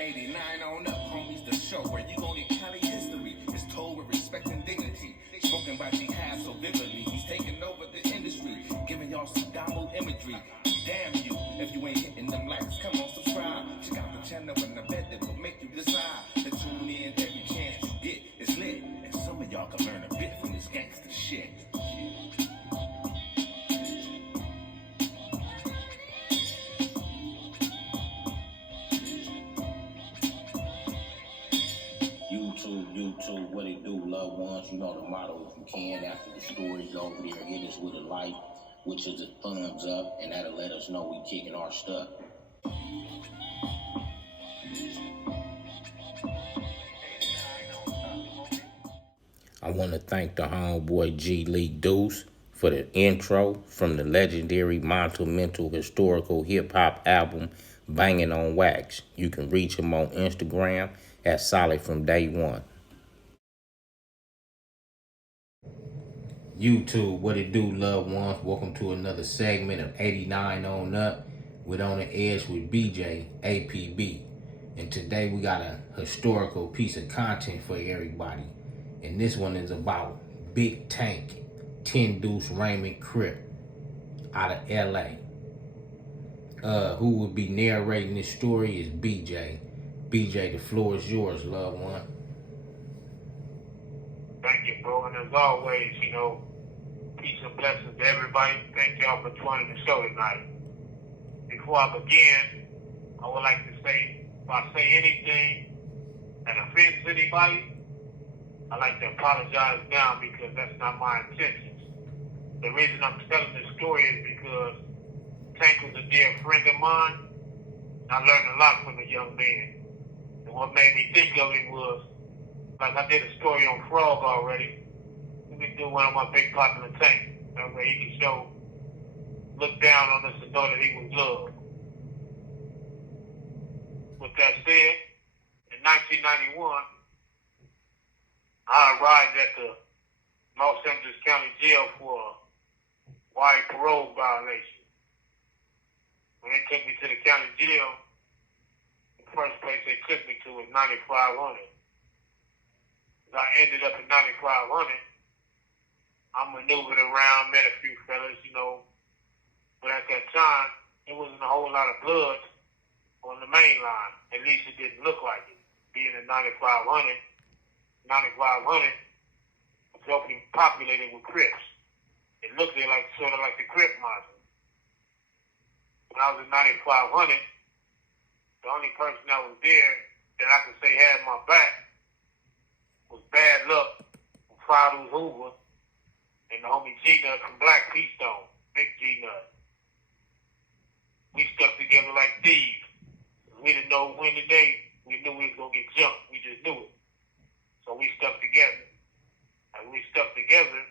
89 on up, homies, the show where you gon' get Cali history. It's told with respect and dignity. Spoken by jihad so vividly. He's taking over the industry, giving y'all some download imagery. Damn you, if you ain't hitting them likes, come on, subscribe. Check out the channel and I bet it will make you decide to tune in every chance you get. It's lit, and some of y'all can learn a bit from this gangster shit. YouTube, what it do, loved ones? You know the motto, if you can, after the story's over there, hit us with a like, which is a thumbs up, and that'll let us know we kicking our stuff. I want to thank the homeboy G. Lee Deuce for the intro from the legendary Mental historical hip-hop album, Banging on Wax. You can reach him on Instagram at Solid From Day One. YouTube, what it do, loved ones? Welcome to another segment of 89 on up with On the Edge with BJ, APB. And today we got a historical piece of content for everybody. And this one is about Big Tank, 10 Deuce Raymond Crip out of LA. Who will be narrating this story is BJ. BJ, the floor is yours, loved one. Thank you, bro. And as always, peace and blessings to everybody. Thank y'all for joining the show tonight. Before I begin, I would like to say, if I say anything that offends anybody, I'd like to apologize now because that's not my intentions. The reason I'm telling this story is because Tank was a dear friend of mine, and I learned a lot from the young man. And what made me think of him was, like I did a story on Frog already, let me do one on my big popular Tank. That way he can look down on us and know that he was loved. With that said, in 1991, I arrived at the Los Angeles County Jail for a wide parole violation. When they took me to the county jail, the first place they took me to was 9500. As I ended up at 9500, I maneuvered around, met a few fellas, but at that time, there wasn't a whole lot of blood on the main line. At least it didn't look like it. Being at 9500 was openly populated with Crips. It looked sort of like the Crip monster. When I was at 9500, the only person that was there that I could say had my back was Bad Luck from Fridays Hoover and the homie G-Nut from Black Keystone, Big G-Nut. We stuck together like thieves. We didn't know when the day we knew we was going to get jumped. We just knew it. So we stuck together. As we stuck together,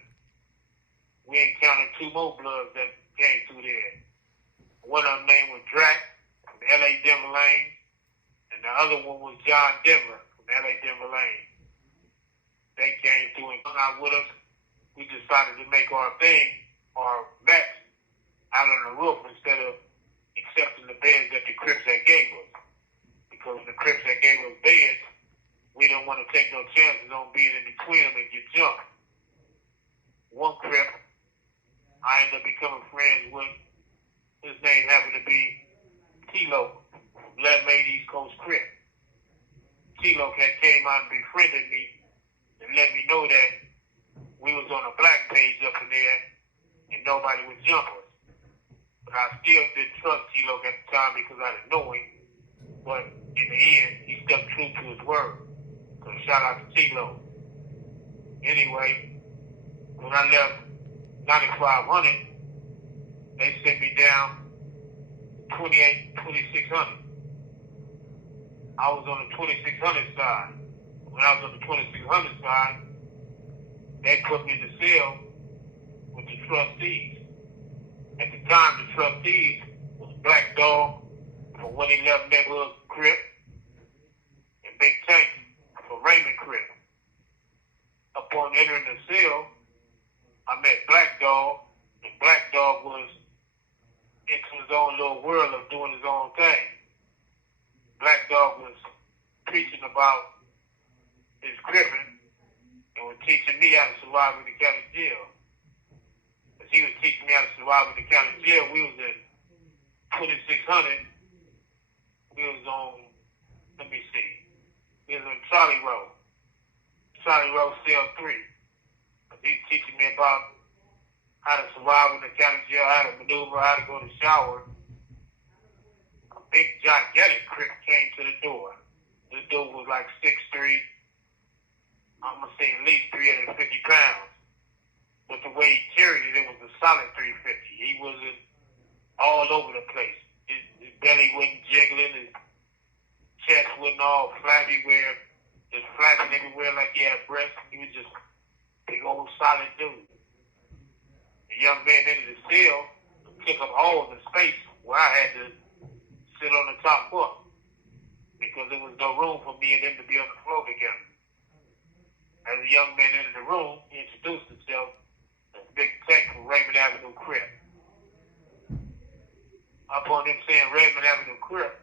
we encountered two more bloods that came through there. One of them name was Drac from L.A. Denver Lane, and the other one was John Denver from L.A. Denver Lane. They came through and hung out with us. We decided to make our thing, our match, out on the roof instead of accepting the beds that the Crips had gave us. Because the Crips that gave us beds, we didn't want to take no chances on being in between them and get jumped. One Crip, I ended up becoming friends with. His name happened to be T-Lo, Lead Made East Coast Crip. T-Lo had came out and befriended me and let me know that we was on a black page up in there and nobody would jump us. But I still didn't trust T-Lo at the time because I didn't know him. But in the end, he stuck true to his word. So shout out to T-Lo. Anyway, when I left 9500, they sent me down 2600. I was on the 2600 side. When I was on the 2600 side, they put me in the cell with the trustees. At the time, the trustees was Black Dog from 111 Neighborhood Crip and Big Tank from Raymond Crip. Upon entering the cell, I met Black Dog, and Black Dog was into his own little world of doing his own thing. Black Dog was about his cripping and was teaching me how to survive in the county jail. As he was teaching me how to survive in the county jail, we was in 2600. We was on, let me see, we was on Charlie Road cell 3. He was teaching me about how to survive in the county jail, how to maneuver, how to go to the shower. A big, gigantic crip came to the door. The dude was like 6'3", I'm going to say at least 350 pounds. But the way he carried it, it was a solid 350. He wasn't all over the place. His belly wasn't jiggling, his chest wasn't all flappy where just flapping everywhere like he had breath. He was just a big old solid dude. The young man entered the cell and took up all the space where I had to sit on the top bunk because there was no room for me and him to be on the floor together. As the young man entered the room, he introduced himself as Big Tank from Raymond Avenue Crip. Upon him saying Raymond Avenue Crip,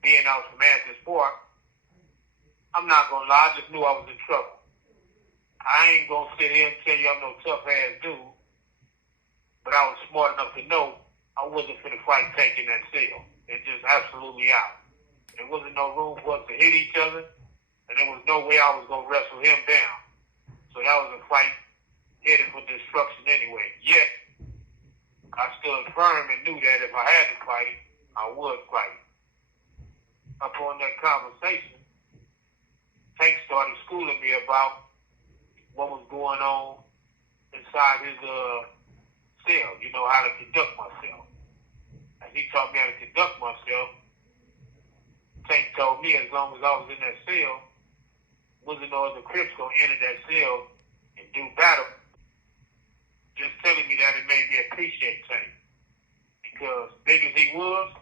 being out from Anthony Park, I'm not going to lie, I just knew I was in trouble. I ain't going to sit here and tell you I'm no tough ass dude, but I was smart enough to know I wasn't finna fight Tank in that cell. It's just absolutely out. There wasn't no room for us to hit each other, and there was no way I was going to wrestle him down. So that was a fight headed for destruction anyway. Yet, I stood firm and knew that if I had to fight, I would fight. Upon that conversation, Tank started schooling me about what was going on inside his cell, how to conduct myself. As he taught me how to conduct myself, Tank told me as long as I was in that cell, wasn't no other Crips going to enter that cell and do battle. Just telling me that, it made me appreciate Tank. Because big as he was,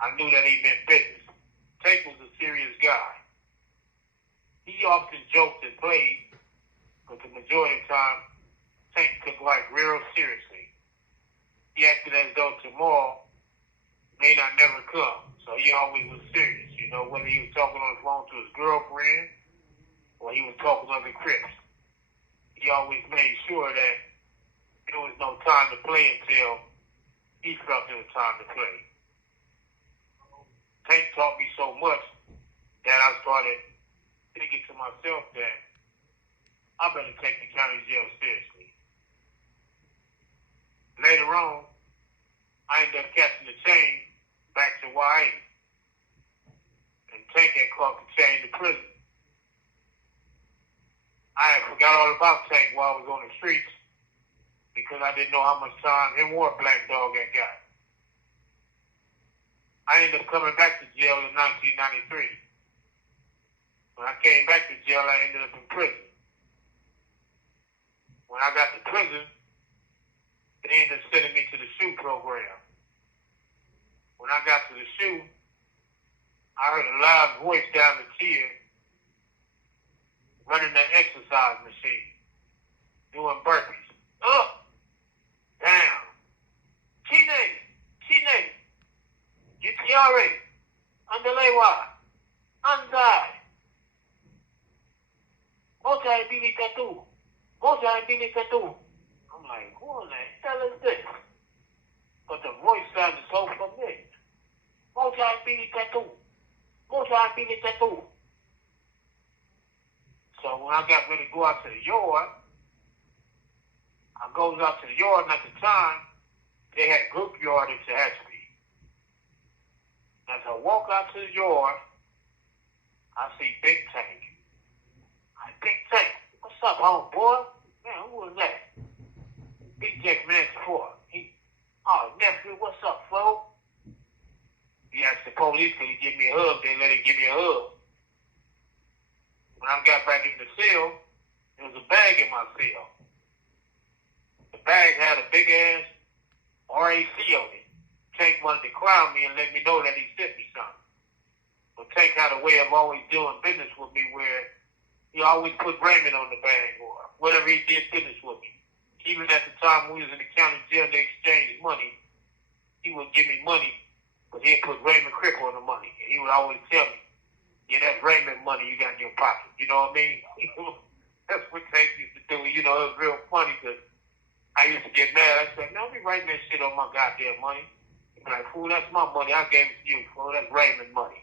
I knew that he meant business. Tank was a serious guy. He often joked and played, but the majority of the time, Tank took life real seriously. He acted as though tomorrow may not never come. So he always was serious, whether he was talking on the phone to his girlfriend or he was talking to other Crips. He always made sure that there was no time to play until he felt it was time to play. Tank taught me so much that I started thinking to myself that I better take the county jail seriously. Later on, I ended up catching the chain back to YA. And Tank had caught the chain to prison. I had forgot all about Tank while I was on the streets because I didn't know how much time him or Black Dog had got. I ended up coming back to jail in 1993. When I came back to jail, I ended up in prison. When I got to prison, they ended up sending me to the SHU program. When I got to the SHU, I heard a loud voice down the tier running that exercise machine, doing burpees. Up, down, Chine, UTRA, Andalewa, Anzai. I'm like, who in the hell is this? But the voice sounded so familiar. So when I got ready to go out to the yard, I goes out to the yard, and at the time, they had group yard in Tehachapi. As I walk out to the yard, I see Big Tank. Big Tank, what's up, homeboy? Man, who was that? Big Jack man support. Nephew, what's up, fo? He asked the police, could he give me a hug? They let him give me a hug. When I got back in the cell, there was a bag in my cell. The bag had a big ass RAC on it. Tank wanted to clown me and let me know that he sent me something. But Tank had a way of always doing business with me where he always put Raymond on the bag or whatever he did business with me. Even at the time when we was in the county jail, they exchanged money. He would give me money, but he'd put Raymond Crip on the money. And he would always tell me, Yeah, that's Raymond money you got in your pocket. You know what I mean? That's what Tank used to do. You know, it was real funny because I used to get mad. I said, "Don't be writing that shit on my goddamn money." He'd be like, "Fool, that's my money. I gave it to you, fool. That's Raymond money."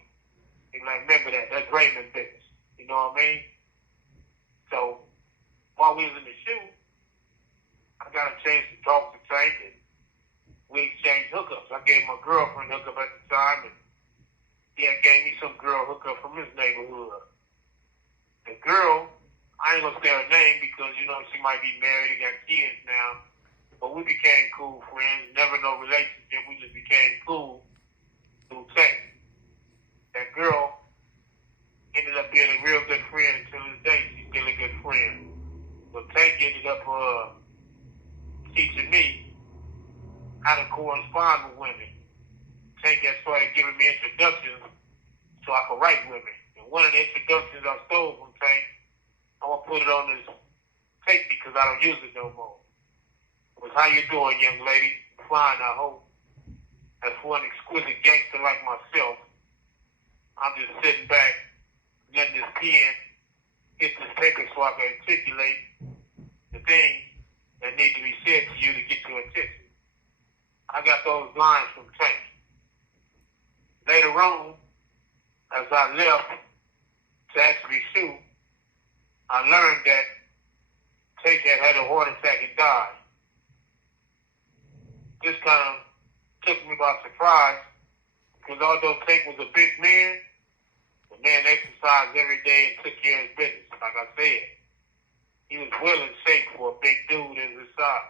He'd be like, "Remember that. That's Raymond business." You know what I mean? So while we was in the shoe, I got a chance to talk to Tank, and we exchanged hookups. I gave my girlfriend a hookup at the time, and he had gave me some girl hookup from his neighborhood. The girl, I ain't gonna say her name because, you know, she might be married and got kids now. But we became cool friends. Never no relationship. We just became cool through Tank. That girl ended up being a real good friend until this day. She's still a good friend. So Tank ended up teaching me how to correspond with women. Tank had started giving me introductions so I could write women. And one of the introductions I stole from Tank, I'm going to put it on this tape because I don't use it no more, was, "How you doing, young lady? Fine, I hope. As for an exquisite gangster like myself, I'm just sitting back, letting this pen hit this paper so I can articulate the things that need to be said to you to get your attention." I got those lines from Tank. Later on, as I left to actually shoot, I learned that Tank had a heart attack and died. This kind of took me by surprise because although Tank was a big man, the man exercised every day and took care of his business. Like I said, he was well in shape for a big dude in his size.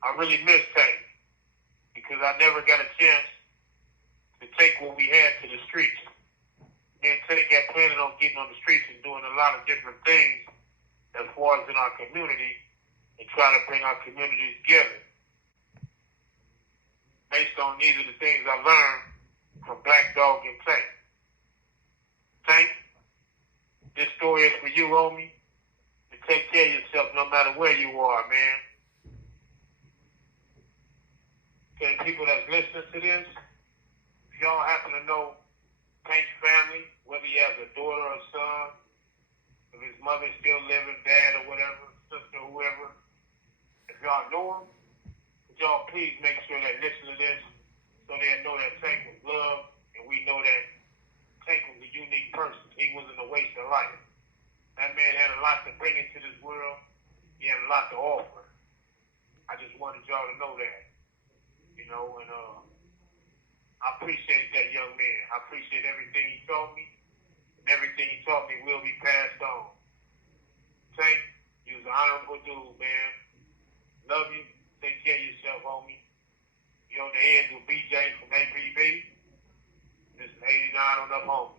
I really miss Tank because I never got a chance to take what we had to the streets. Me and Tank had planning on getting on the streets and doing a lot of different things as far as in our community and trying to bring our communities together based on these are the things I learned from Black Dog and Tank. Tank, this story is for you, homie. To take care of yourself no matter where you are, man. To the people that's listening to this, if y'all happen to know Tank's family, whether he has a daughter or a son, if his mother's still living, dad or whatever, sister, whoever, if y'all know him, would y'all please make sure that listen to this so they know that Tank was loved and we know that Tank was a unique person. He wasn't a waste of life. That man had a lot to bring into this world. He had a lot to offer. I just wanted y'all to know that. You know, and I appreciate that young man. I appreciate everything he taught me. And everything he taught me will be passed on. Tank, you was an honorable dude, man. Love you. Take care of yourself, homie. You're on the edge with BJ from APB. This is 89 on up home.